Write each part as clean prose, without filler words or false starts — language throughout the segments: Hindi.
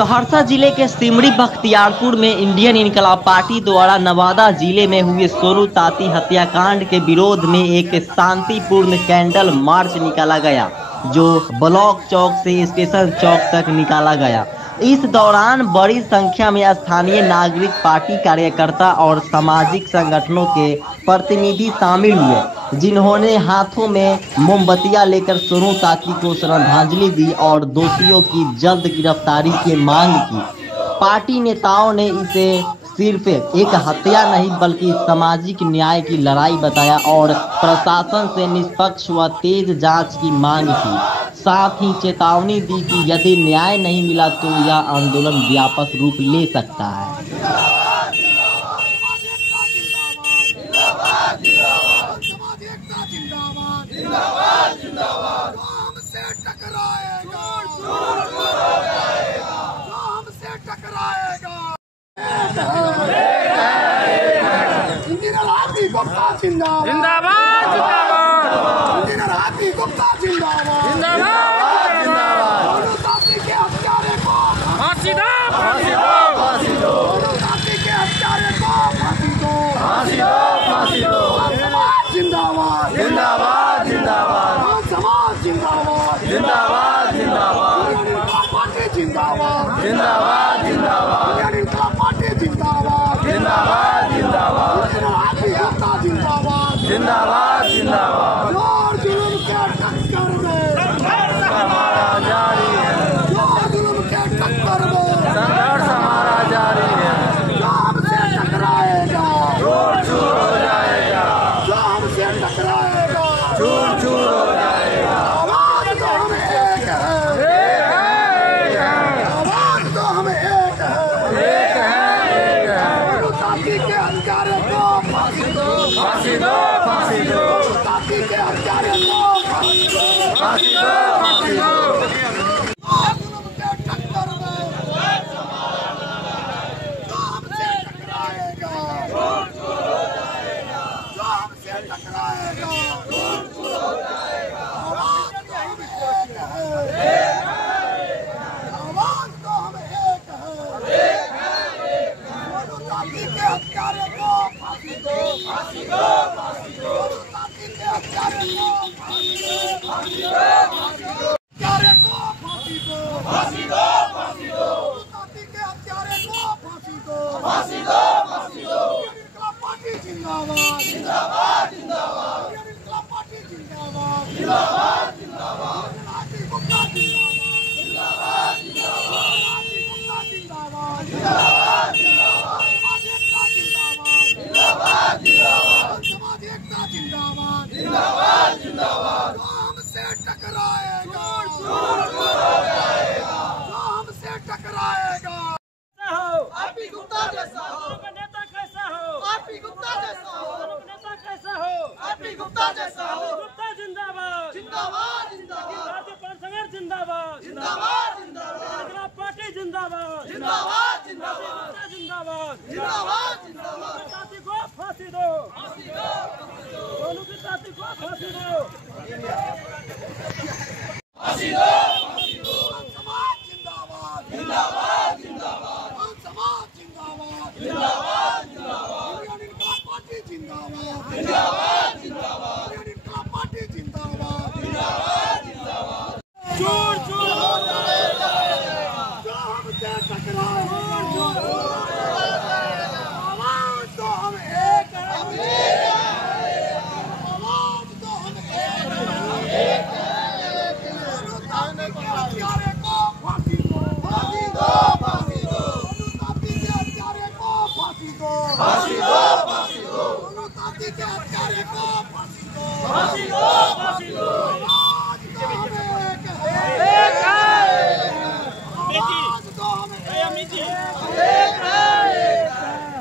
सहरसा जिले के सिमरी बख्तियारपुर में इंडियन इनकलाब पार्टी द्वारा नवादा जिले में हुए सोनू ताती हत्याकांड के विरोध में एक शांतिपूर्ण कैंडल मार्च निकाला गया, जो ब्लॉक चौक से स्टेशन चौक तक निकाला गया। इस दौरान बड़ी संख्या में स्थानीय नागरिक, पार्टी कार्यकर्ता और सामाजिक संगठनों के प्रतिनिधि शामिल हुए, जिन्होंने हाथों में मोमबत्तियां लेकर सोनू ताती को श्रद्धांजलि दी और दोषियों की जल्द गिरफ्तारी की मांग की। पार्टी नेताओं ने इसे सिर्फ एक हत्या नहीं बल्कि सामाजिक न्याय की लड़ाई बताया और प्रशासन से निष्पक्ष व तेज जांच की मांग की। साथ ही चेतावनी दी कि यदि न्याय नहीं मिला तो यह आंदोलन व्यापक रूप ले सकता है। जिंदाबाद जिंदाबाद इंजीनियर हाथी गुप्ता जिंदाबाद जिंदाबाद जिंदाबाद सोनू ताती के हत्यारे को फांसी दो, फांसी दो, फांसी दो, सोनू ताती के हत्यारे को फांसी दो, फांसी दो, फांसी दो, समाज जिंदाबाद जिंदाबाद जिंदाबाद, समाज जिंदाबाद जिंदाबाद जिंदाबाद, इंडियन पार्टी जिंदाबाद जिंदाबाद जिंदाबाद, इंडियन पार्टी जिंदाबाद जिंदाबाद जिंदाबाद, जिंदाबाद जिंदाबाद जिंदाबाद, जोर जुल्म के टक्कर में संघर्ष हमारा जारी है, जोर जुल्म के टक्कर में संघर्ष हमारा जारी है, जो हमसे टकराएगा चूर चूर हो जाएगा, जो हमसे टकराएगा चूर चूर हो जाएगा। आवाज तो हम एक है, आवाज तो हम एक है, सोनू ताती के हत्यारे को फांसी दो, फांसी दो, फांसी दो, ताती के हत्यारे को फांसी दो, फांसी दो, फांसी दो। जुल्म के टक्कर में जो हमसे टकराएगा चूर चूर हो जाएगा, जो हमसे टकराएगा चूर चूर हो जाएगा। आवाज तो हम एक है, आवाज तो हम एक है, सोनू ताती के हत्यारे को फांसी दो, फांसी दो, फांसी दो, सोनू ताती के हत्यारे को फांसी दो, फांसी दो, फांसी दो, हत्यारे को फांसी दो, फांसी दो, फांसी दो, सोनू ताती के हत्यारे को फांसी दो, फांसी दो, फांसी दो, इंडियन इनकलाब पार्टी जिंदाबाद जिंदाबाद जिंदाबाद, इंडियन इनकलाब पार्टी जिंदाबाद जिंदाबाद जिंदाबाद, हाथी गुप्ता जिंदाबाद जिंदाबाद जिंदाबाद, हाथी गुप्ता जिंदाबाद जिंदाबाद जिंदाबाद, समाज एकता जिंदाबाद जिंदाबाद जिंदाबाद, समाज एकता जिंदाबाद जिंदाबाद जिंदाबाद, जो हमसे टकराएगा चूर चूर हो जाएगा, जो हमसे टकराएगा। आपी गुप्ता जैसा हो, नेता कैसा हो, आपी गुप्ता जैसा हो, नेता कैसा हो, आपी गुप्ता जैसा हो, गुप्ता जिंदाबाद जिंदाबाद जिंदाबाद, भारतीय परिसंघर्ष जिंदाबाद जिंदाबाद जिंदाबाद, इनकलाब पार्टी जिंदाबाद जिंदाबाद जिंदाबाद, जिंदाबाद जिंदाबाद जिंदाबाद, ताती को फांसी दो, फांसी दो, सोनू की ताती को फांसी दो, फांसी दो, फांसी दो, समाज जिंदाबाद जिंदाबाद जिंदाबाद, समाज जिंदाबाद जिंदाबाद जिंदाबाद, इंडियन इनकलाब पार्टी जिंदाबाद जिंदाबाद जिंदाबाद, इंडियन इनकलाब पार्टी जिंदाबाद जिंदाबाद जिंदाबाद, चूर चूर हो जाएगा, जो हमसे टकराएगा चूर चूर हो जाएगा। आवाज तो हम एक है, आवाज तो हम एक है, सोनू ताती के हत्यारे को फांसी दो, फांसी दो, फांसी दो, सोनू ताती के हत्यारे को फांसी दो, फांसी दो, फांसी दो, सोनू ताती के हत्यारे को फांसी दो, फांसी दो, फांसी दो, आवाज तो हम एक है, आवाज तो हम एक है,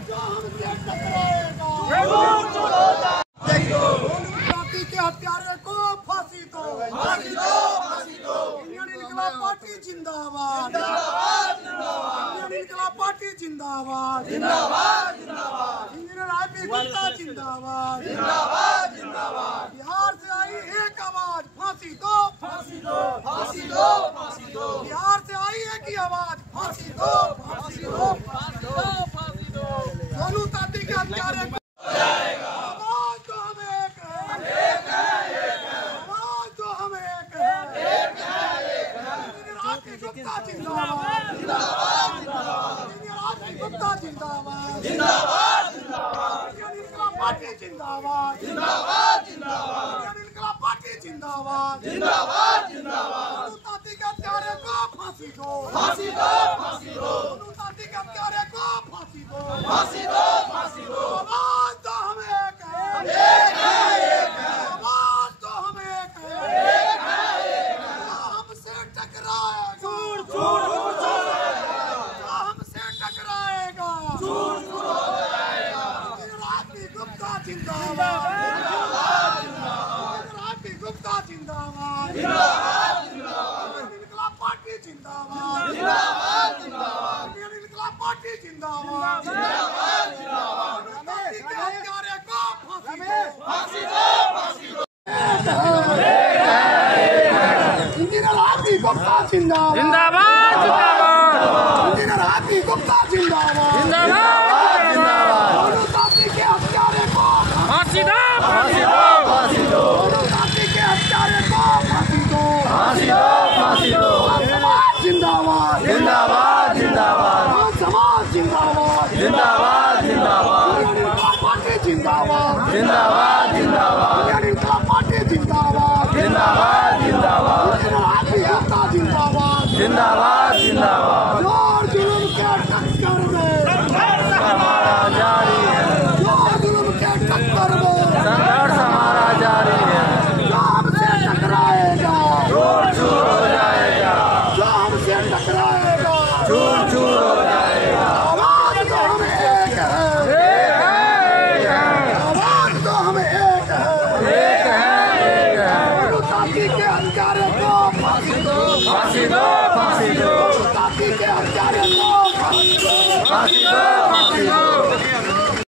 जो हमसे टकराएगा चूर चूर हो जाएगा, सोनू ताती के हत्यारे को फांसी दो, फांसी दो, फांसी दो, इंडियन इनकलाब पार्टी जिंदाबाद जिंदाबाद जिंदाबाद, इंडियन इनकलाब पार्टी जिंदाबाद जिंदाबाद जिंदाबाद, इंजीनियर हाथी गुप्ता जिंदाबाद जिंदाबाद जिंदाबाद, बिहार से आई एक आवाज फांसी दो, फांसी दो, फांसी दो, फांसी दो, बिहार से आई है कि आवाज फांसी दो, फांसी दो, फांसी दो, फांसी दो। सोनू ताती के हत्यारे को आवाज तो हम एक है, आवाज तो हम एक है। राती गुप्ता जिंदाबाद, जिंदाबाद, राती गुप्ता जिंदाबाद, जिंदाबाद, जिंदाबाद। इनकलाब पार्टी जिंदाबाद, जिंदाबाद, जिंदाबाद। इनकलाब पार्टी जिंदाबाद, जिंदाबाद, जिंदाबाद। सोनू ताती के हत्यारे को फांसी दो, फांसी दो, फांसी दो। सोनू ताती के हत्यारे को फांसी दो, फांसी दो, फांसी दो। आवाज तो हम एक है, आवाज तो हम एक है। हमसे टकराएगा, हमसे टकराएगा, राती गुप्ता जिंदाबाद, राती गुप्ता जिंदाबाद, इनकलाब पार्टी जिंदाबाद, इनकलाब पार्टी जिंदाबाद, ताती के हत्यारे को फांसी दो, फांसी दो। इंजीनियर हाथी गुप्ता जिंदाबाद, जिंदाबाद, जिंदाबाद। इंजीनियर हाथी गुप्ता जिंदाबाद, जिंदाबाद, जिंदाबाद। सोनू ताती के हत्यारे को फांसी दो, फांसी दो, फांसी दो। सोनू ताती के हत्यारे को फांसी दो, फांसी दो, फांसी दो। समाज जिंदाबाद, जिंदाबाद, जिंदाबाद। समाज जिंदाबाद, जिंदाबाद, जिंदाबाद। इनकलाब पार्टी जिंदाबाद, जिंदाबाद, जिंदाबाद। इनकलाब पार्टी जिंदाबाद, जिंदाबाद, जिंदाबाद। इंजीनियर हाथी गुप्ता जिंदाबाद। जिंदाबाद, जिंदाबाद। जोर जुल्म के टक्कर में, संघर्ष हमारा जारी है, जोर जुल्म के टक्कर में, संघर्ष हमारा जारी है। जो हमसे टकराएगा, चूर चूर हो जाएगा, जो हमसे टकराएगा, चूर चूर हो जाएगा। आवाज तो हम एक है, आवाज तो हम एक है। सोनू ताती के हत्यारे को फांसी दो, फांसी दो, फांसी दो, ताती के हत्यारे को फांसी दो। फांसी दो,